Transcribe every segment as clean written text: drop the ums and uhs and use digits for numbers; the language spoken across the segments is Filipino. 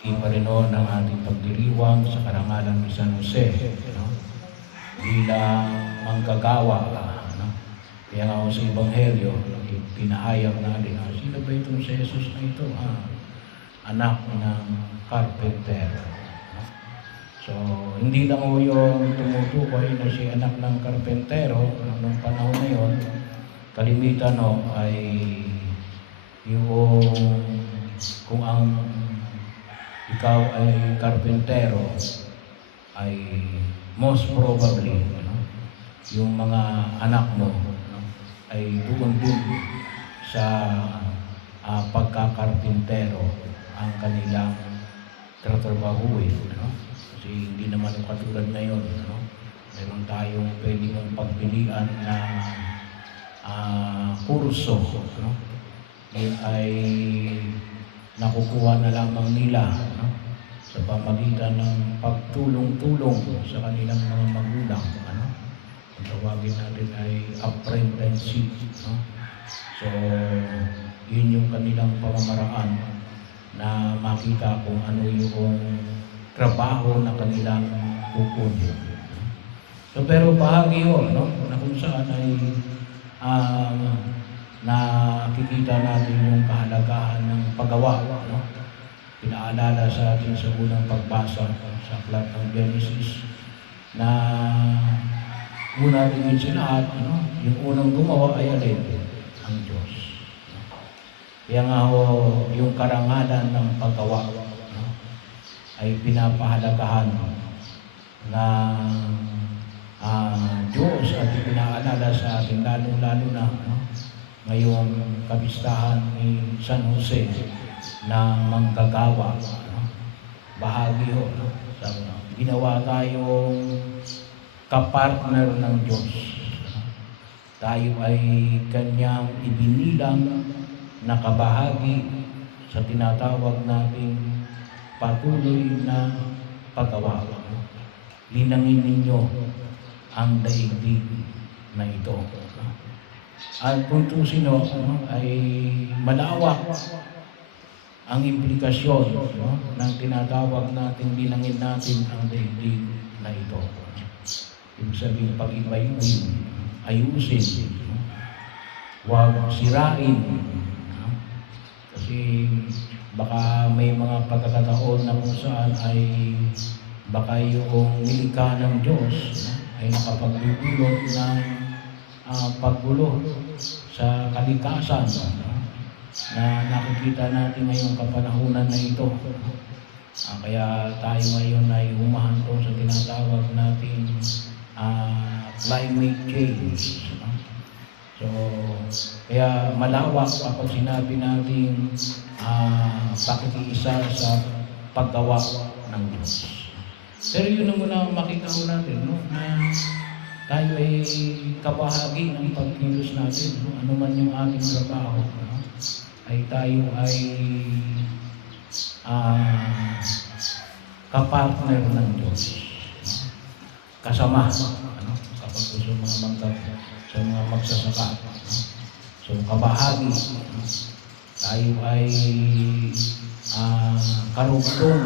Iba rin ho ng ating pagdiriwang sa karangalan ni San Jose, no? Bilang manggagawa. No? Kaya nga ho sa Ebanghelyo, pinahayag natin, sino ba itong si Jesus na ito? Anak ng carpenter. No? So, hindi lang ho yung tumutukoy na si anak ng karpentero noong panahon na yon. Kalimitan ho ay yung kung ang ikaw ay karpentero, ay most probably, yung mga anak mo, ay doon din sa pagkakarpentero ang kanilang tratrabahuin. Kasi hindi naman katulad ngayon. Meron tayong pwedeng pagpilian na kurso. Yun ay nakukuha na lamang nila sa pamagitan ng pagtulong-tulong sa kanilang mga magulang. Ang tawagin natin ay apprenticeship. So, yun yung kanilang pamamaraan na makita kung ano yung trabaho na kanilang kukunin. So, pero bahagi yun, na kung saan ay nakikita natin yung kahalagahan ng paggawa. Pinaalala sa atin sa unang pagbasa sa aklat ng Genesis na una rin sa lahat, yung unang gumawa ay alin? Ang Diyos. Kaya nga yung karangalan ng paggawa ay pinapahalagahan na Diyos at pinaalala sa atin lalo na ngayong kabistahan ni San Jose na manggagawa. Bahagi ho, ginawa tayong kapartner ng Diyos. Tayo ay kanyang ibinilang na kabahagi sa tinatawag nating patuloy na paggawa. Linangin ninyo ang daigdig na ito. At kung sino ay malawak ang implikasyon ng tinatawag natin linangin natin ang daigdig na ito. Ibig sabihin, pag-ibayuin, ayusin, huwag sirain. Kasi baka may mga pagkakataon na kung saan ay baka yung nilikha ng Diyos ay nakapaglulot ng paggulo sa kalikasan na nakikita natin ngayong kapanahunan na ito. Kaya tayo ngayon ay humahantong sa tinatawag natin climate change. So, kaya malawak kapag sinabi natin pakikiisa sa paggawa ng Diyos. Pero yun na muna makita ko natin, na tayo ay kabahagi ng pagkilos natin. Ano man yung ating trabaho, ay tayo ay kapartner ng Diyos. Kasama, kapag gusto sa mga magsasaka. So, kabahagi, tayo ay karugtong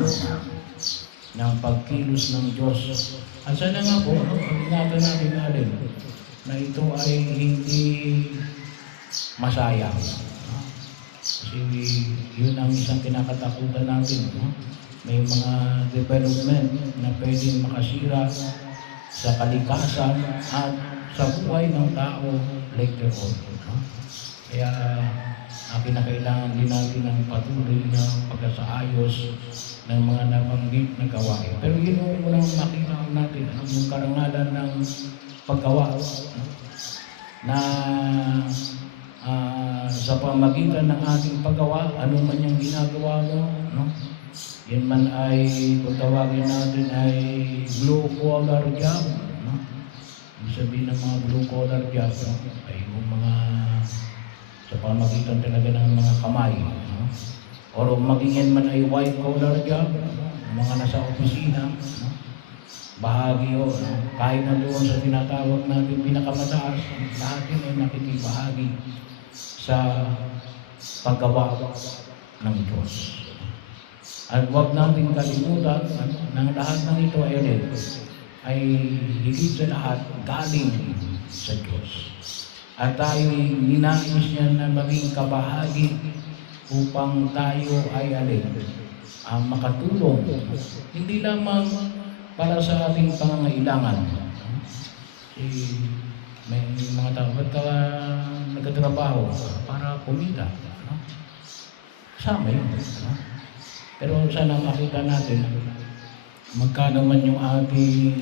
ng pagkilos ng Diyos. At sana nga po, pag-ingatan natin natin na ito ay hindi masayang. Kasi yun ang isang kinakatakutan natin. May mga development na pwedeng makasira sa kalikasan at sa buhay ng tao later on. Kaya kinakailangan din natin ng patuloy na pagkasaayos ng mga nabanggit na gawain. Pero yun ang unang makita natin, yung karangalan ng paggawa na sa pamagitan ng ating paggawa, ano man yung ginagawa mo, yan man ay, kung tawagin natin ay blue-collar job. Ibig sabihin ng mga blue-collar job ay yung mga sa pamagitan talaga ng mga kamay. O maging yan man ay white-collar job, mga nasa opisina, bahagi o kahit na doon sa tinatawag natin pinakamataas, lahat yun ay nakikibahagi sa paggawa ng Diyos. At huwag nating kalimutan ng lahat ng ito ay higit sa lahat galing sa Diyos. At tayo ninais niya na maging kabahagi upang tayo ay makatulong. Hindi lamang para sa ating pangangailangan. May mga tao, ba't ka nagtatrabaho? Para kumita. Kasama yun. Pero sana makita natin magkano man yung ating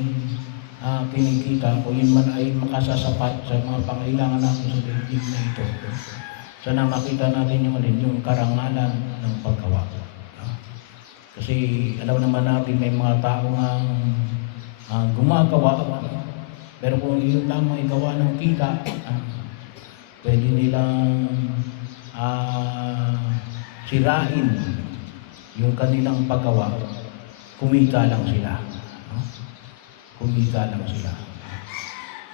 kinikita, kung yun man ay makasasapat sa mga pangailangan natin sa daigdig na ito. Sana makita natin yung karangalan ng paggawa. Kasi alam naman natin may mga tao ang gumagawa, pero kung yun lamang ay gawa ng kita, pwede nilang sirain yung kanilang paggawa. Kumita lang sila. Kumita lang sila.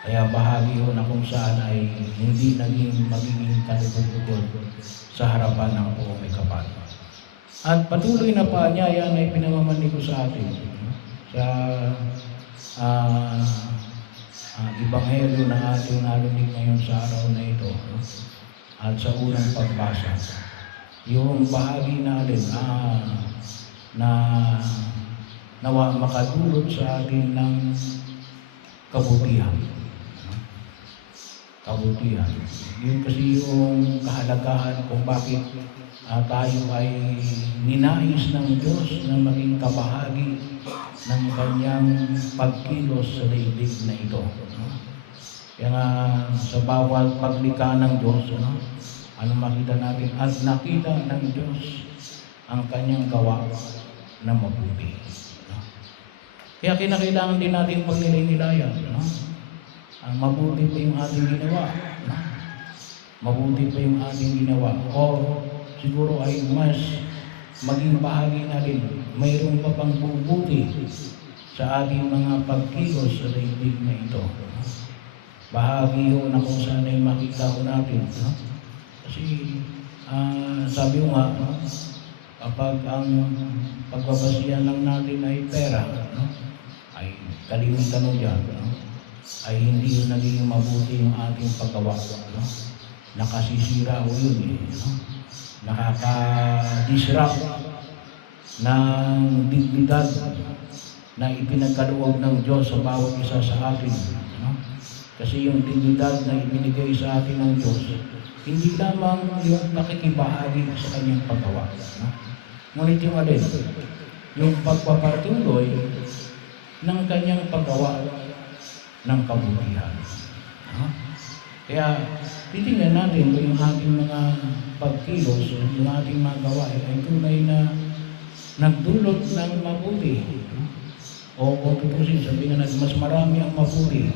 Kaya bahagi yun na kung saan ay hindi magiging kalugod sa harapan ng buong may kapal. At patuloy na paanyaya na ipinamamani ko sa atin sa Ebanghelyo na ating narinig ngayon sa araw na ito at sa unang pagbasa. Yung bahagi natin na nawa makadulot sa atin ng kabutihan. Kabutihan. Yun kasi yung kahalagahan kung bakit tayo ay ninais ng Diyos na maging kabahagi ng kanyang pagkilos sa daigdig na ito. Kaya nga sa bawat paglikha ng Diyos, ano makita natin? At nakita ng Diyos ang kanyang gawa na mabuti. Kaya kinakailangan din natin pagnilay-nilayan. Ang mabuti pa yung ating ginawa. Mabuti pa yung ating ginawa. O siguro ay mas maging bahagi na rin. Mayroon pa pang bubuti sa ating mga pagkilos sa daigdig na ito. Bahagi yun na kung saan ay makita ko natin. Kasi sabi ko nga, kapag ang pagbabasihan lang natin ay pera, ay kalimutan mo dyan, ay hindi naging mabuti yung ating paggawa. Nakasisira ko yun nakaka-disrupt ng dignidad na ipinagkaloob ng Diyos sa bawat isa sa atin. Kasi yung dignidad na ibinigay sa atin ng Diyos, hindi lamang yung nakikibahagi sa kanyang paggawa. Ngunit yung yung pagpapatuloy ng kanyang paggawa ng kabutihan. Kaya titingnan natin kung yung ating mga pagkilos, yung ating mga gawain ay tunay na nagdulot ng mabuti. O kung tutusin, sabihin na natin, mas marami ang mabuti.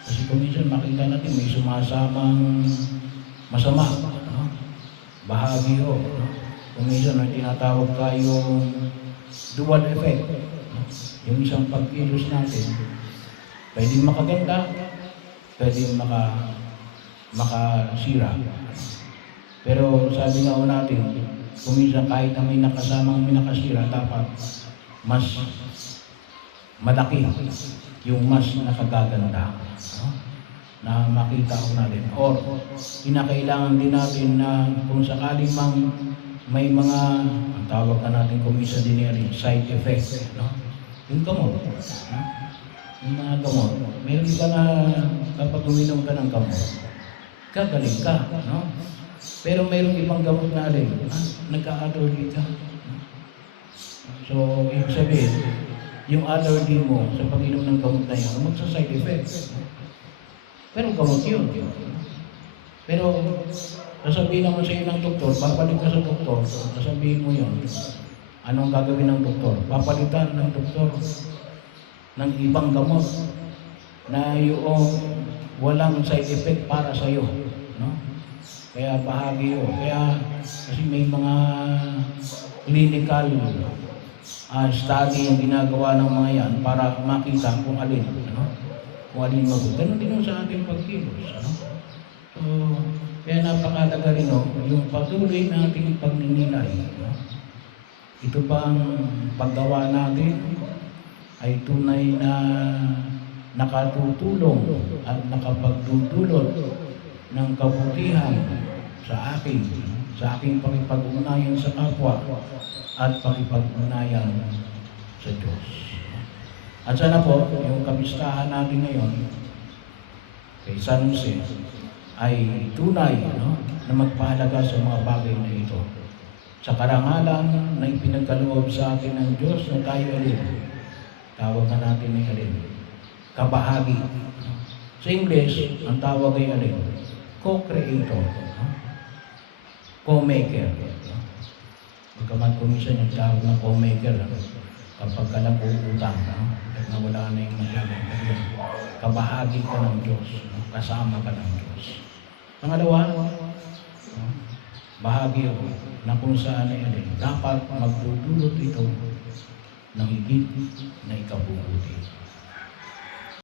Kasi kung minsan makita natin may sumasamang masama. Bahagi ho. Kung minsan ang tinatawag tayong dual effect. Yung isang pagkilos natin, pwedeng makaganda, pwedeng makasira. Pero sabi nga natin, kung minsan kahit na may nakasamang may nakasira, dapat mas malaki yung mas nakagaganda na makita ko natin. Or kinakailangan din natin na kung sakaling may mga ang tawag na natin kung minsan din side effects. Yung gamot. Yung mga gamot. Meron ka na kapag uminom ka ng gamot, gagaling ka. Pero mayroong ibang gamot na nagka-allergy ka. So, ibig sabihin, yung allergy mo sa pag-inom ng gamot na yun, magsa-side effects. Pero gamot yun. Pero, sasabihin naman sa iyo ng doktor, babalik ka sa doktor, sasabihin mo yun. Anong gagawin ng doktor? Papalitan ng doktor ng ibang gamot na yung walang side effect para sa iyo. Kaya bahagi yun. Kaya kasi may mga clinical study yung ginagawa ng mga yan para makita kung alin. Kung alin mabuti. Ganun din sa ating pagkilos. So, kaya napakalaga rin yung patuloy na ating pagninilay. ito bang paggawa natin ay tunay na nakatutulong at nakapagdudulot ng kabutihan sa aking pakipag-ugnayan sa kapwa at pakipag-ugnayan sa Diyos. At sana po, yung kapistahan natin ngayon kay San Jose ay tunay, no, na magpahalaga sa mga bagay na ito. Sa karangalan na ipinagkaloob sa atin ng Diyos na tayo alin. Tawag na natin ay alin. Kabahagi. Sa English, ang tawag ay alin. Co-creator. Co-maker. Magkaman kumisan yung tawag na co-maker. Kapag ka lang uutang, at nawala na yung masyadong pagyan. Kabahagi ka ng Diyos. Kasama ka ng Diyos. Pangalawa, bahagi ako na kung saan ay alin. Dapat magdudulot ito ng higit na ikabubuti.